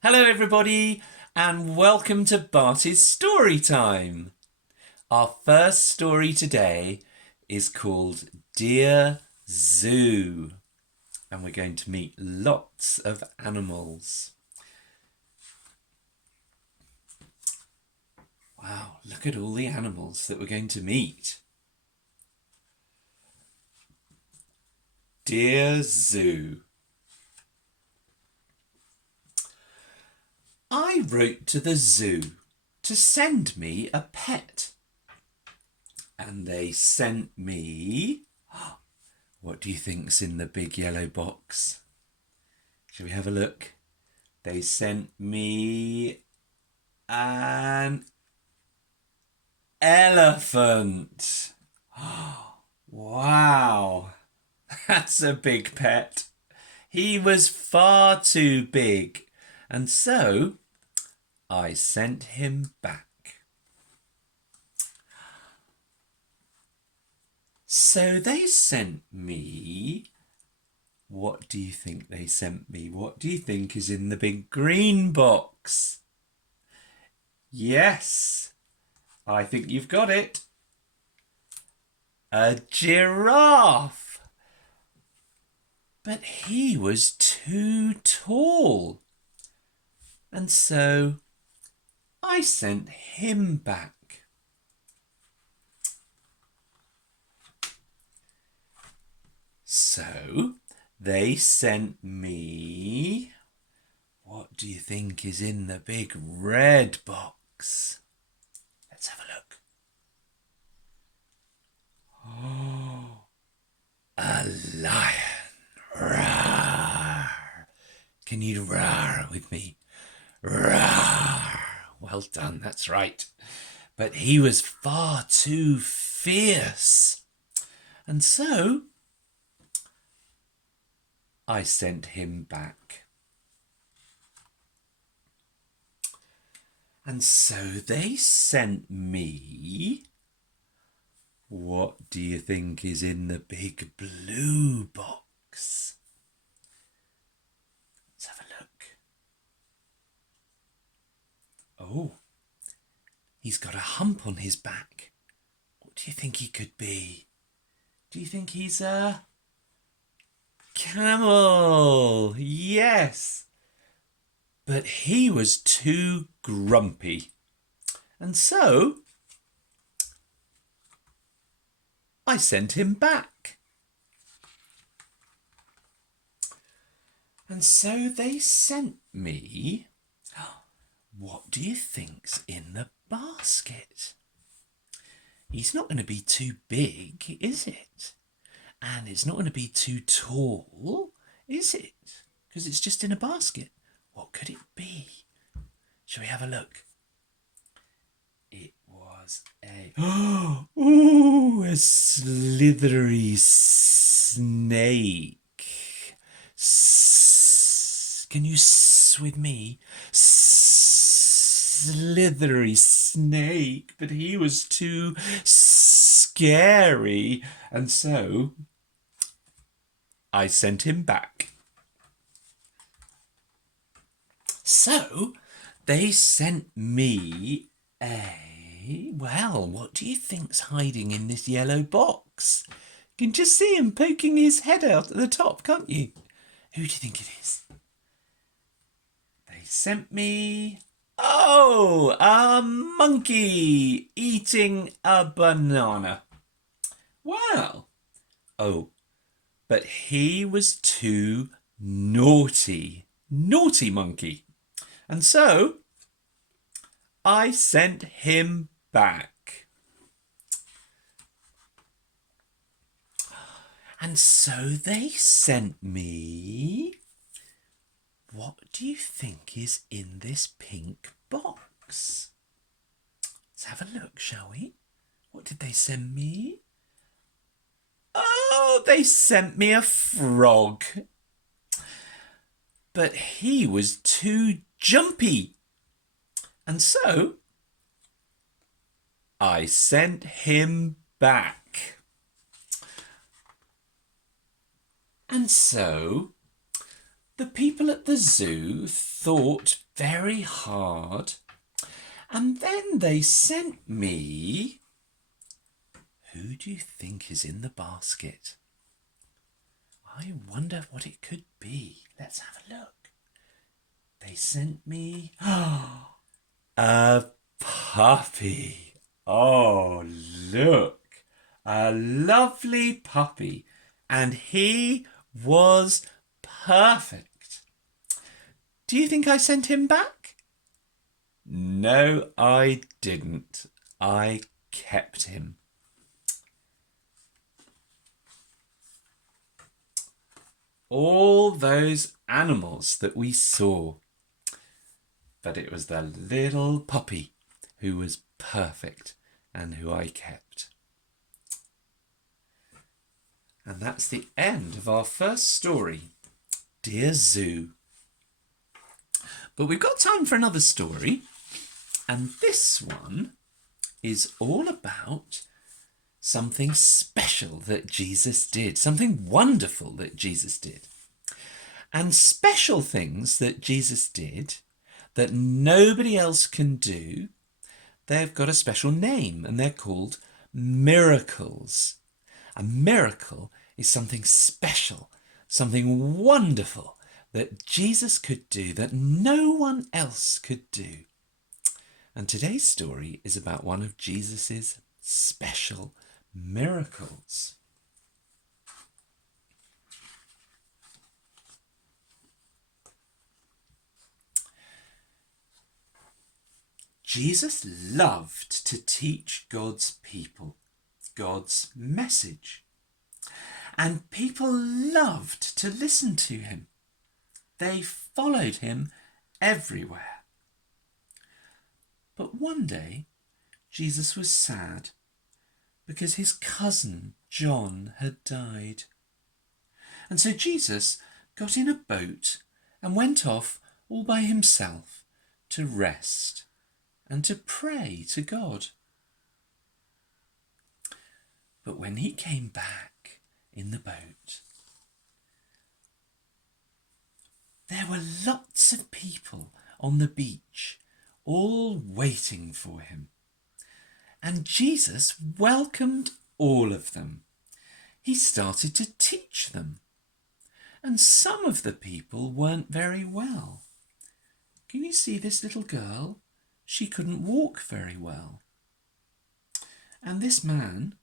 Hello everybody and welcome to Barty's Storytime. Our first story today is called Dear Zoo and we're going to meet lots of animals. Wow, look at all the animals that we're going to meet. Dear Zoo. I wrote to the zoo to send me a pet. And they sent me... What do you think's in the big yellow box? Shall we have a look? They sent me an elephant. Wow, that's a big pet. He was far too big, and so I sent him back. So they sent me... What do you think they sent me? What do you think is in the big green box? Yes, I think you've got it. A giraffe. But he was too tall. And so I sent him back. So they sent me... What do you think is in the big red box? Let's have a look. Oh, a lion. Roar. Can you roar with me? Roar. Well done, that's right. But he was far too fierce. And so I sent him back. And so they sent me... What do you think is in the big blue box? Let's have a look. Oh, he's got a hump on his back. What do you think he could be? Do you think he's a camel? Yes. But he was too grumpy. And so I sent him back. And so they sent me... What do you think's in the basket? He's not going to be too big, is it? And it's not going to be too tall, is it? Because it's just in a basket. What could it be? Shall we have a look? It was a... Ooh, a slithery snake. Can you with me? Slithery snake, but he was too scary, and so I sent him back. So they sent me a... Well, what do you think's hiding in this yellow box? You can just see him poking his head out at the top, can't you? Who do you think it is? They sent me... Oh, a monkey eating a banana. Well, oh, but he was too naughty. Naughty monkey. And so I sent him back. And so they sent me... What do you think is in this pink box? Let's have a look, shall we? What did they send me? Oh, they sent me a frog. But he was too jumpy. And so I sent him back. And so The people at the zoo thought very hard, and then they sent me... Who do you think is in the basket? I wonder what it could be. Let's have a look. They sent me a puppy. Oh, look. A lovely puppy. And he was perfect. Do you think I sent him back? No, I didn't. I kept him. All those animals that we saw. But it was the little puppy who was perfect and who I kept. And that's the end of our first story, Dear Zoo. But we've got time for another story, and this one is all about something special that Jesus did, something wonderful that Jesus did. And special things that Jesus did that nobody else can do, they've got a special name, and they're called miracles. A miracle is something special, something wonderful that Jesus could do that no one else could do. And today's story is about one of Jesus's special miracles. Jesus loved to teach God's people God's message. And people loved to listen to him. They followed him everywhere. But one day, Jesus was sad because his cousin John had died. And so Jesus got in a boat and went off all by himself to rest and to pray to God. But when he came back in the boat, there were lots of people on the beach, all waiting for him. And Jesus welcomed all of them. He started to teach them. And some of the people weren't very well. Can you see this little girl? She couldn't walk very well. And this man,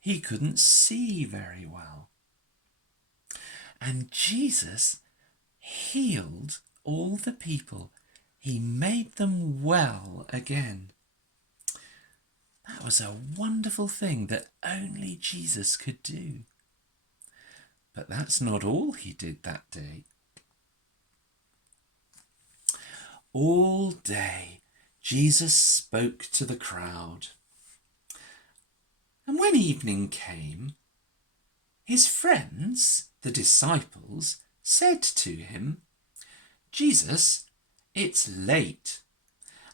he couldn't see very well. And Jesus healed all the people. He made them well again. That was a wonderful thing that only Jesus could do. But that's not all he did that day. All day, Jesus spoke to the crowd. And when evening came, his friends, the disciples, said to him, Jesus, it's late,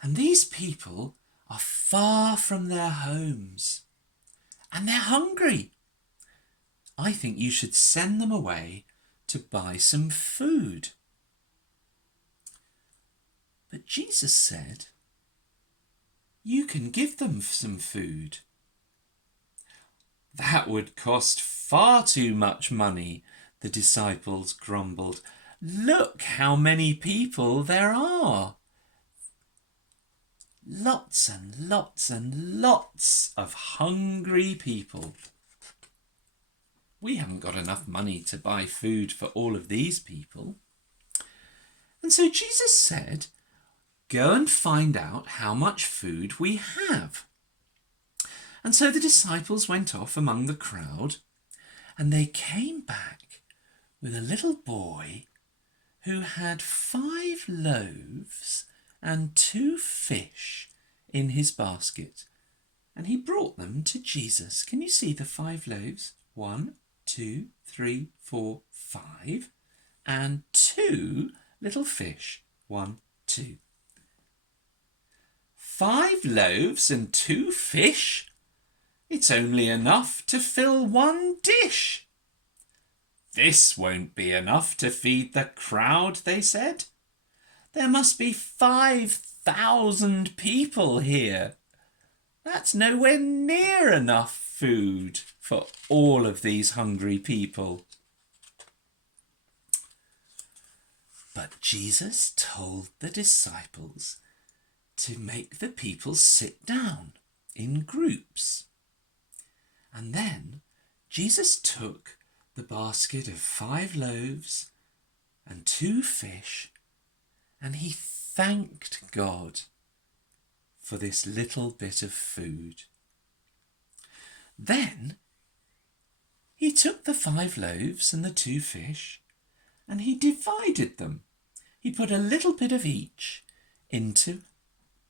and these people are far from their homes, and they're hungry. I think you should send them away to buy some food. But Jesus said, you can give them some food. That would cost far too much money, the disciples grumbled. Look how many people there are. Lots and lots and lots of hungry people. We haven't got enough money to buy food for all of these people. And so Jesus said, go and find out how much food we have. And so the disciples went off among the crowd, and they came back with a little boy who had 5 loaves and 2 fish in his basket. And he brought them to Jesus. Can you see the 5 loaves? 1, 2, 3, 4, 5. And 2 little fish. 1, 2. 5 loaves and 2 fish? It's only enough to fill 1 dish. This won't be enough to feed the crowd, they said. There must be 5,000 people here. That's nowhere near enough food for all of these hungry people. But Jesus told the disciples to make the people sit down in groups. And then Jesus took the basket of 5 loaves and 2 fish, and he thanked God for this little bit of food. Then he took the 5 loaves and the 2 fish, and he divided them. He put a little bit of each into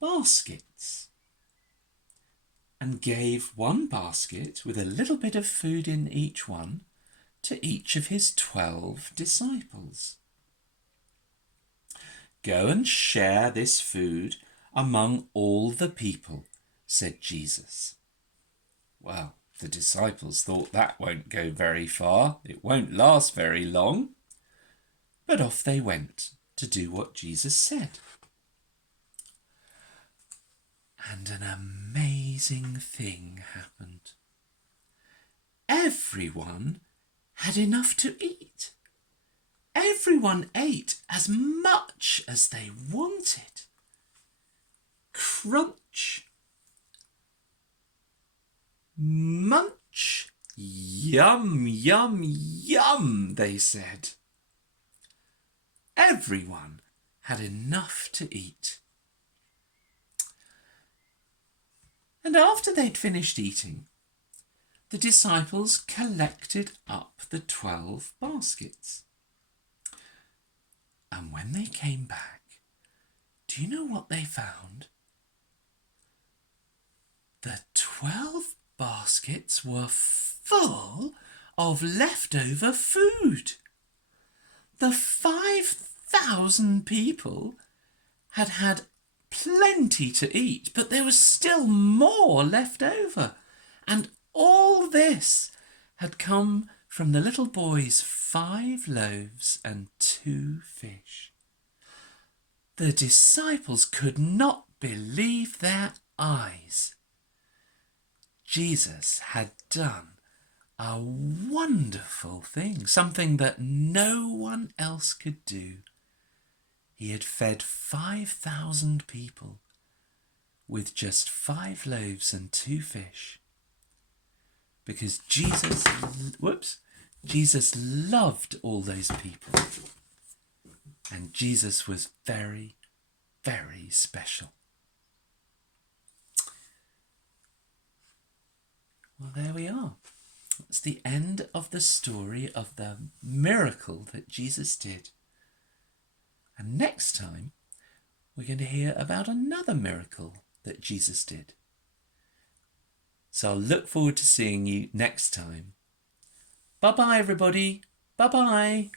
baskets and gave one basket with a little bit of food in each one to each of his 12 disciples. Go and share this food among all the people, said Jesus. Well, the disciples thought that won't go very far. It won't last very long. But off they went to do what Jesus said. And an amazing thing happened. Everyone had enough to eat. Everyone ate as much as they wanted. Crunch, munch, yum, yum, yum, they said. Everyone had enough to eat. And after they'd finished eating, the disciples collected up the 12 baskets. And when they came back, do you know what they found? The 12 baskets were full of leftover food. The 5,000 people had had plenty to eat, but there was still more left over. And all this had come from the little boy's 5 loaves and 2 fish. The disciples could not believe their eyes. Jesus had done a wonderful thing, something that no one else could do. He had fed 5,000 people with just 5 loaves and 2 fish. Because Jesus loved all those people. And Jesus was very, very special. Well, there we are. It's the end of the story of the miracle that Jesus did. And next time, we're going to hear about another miracle that Jesus did. So I'll look forward to seeing you next time. Bye-bye, everybody. Bye-bye.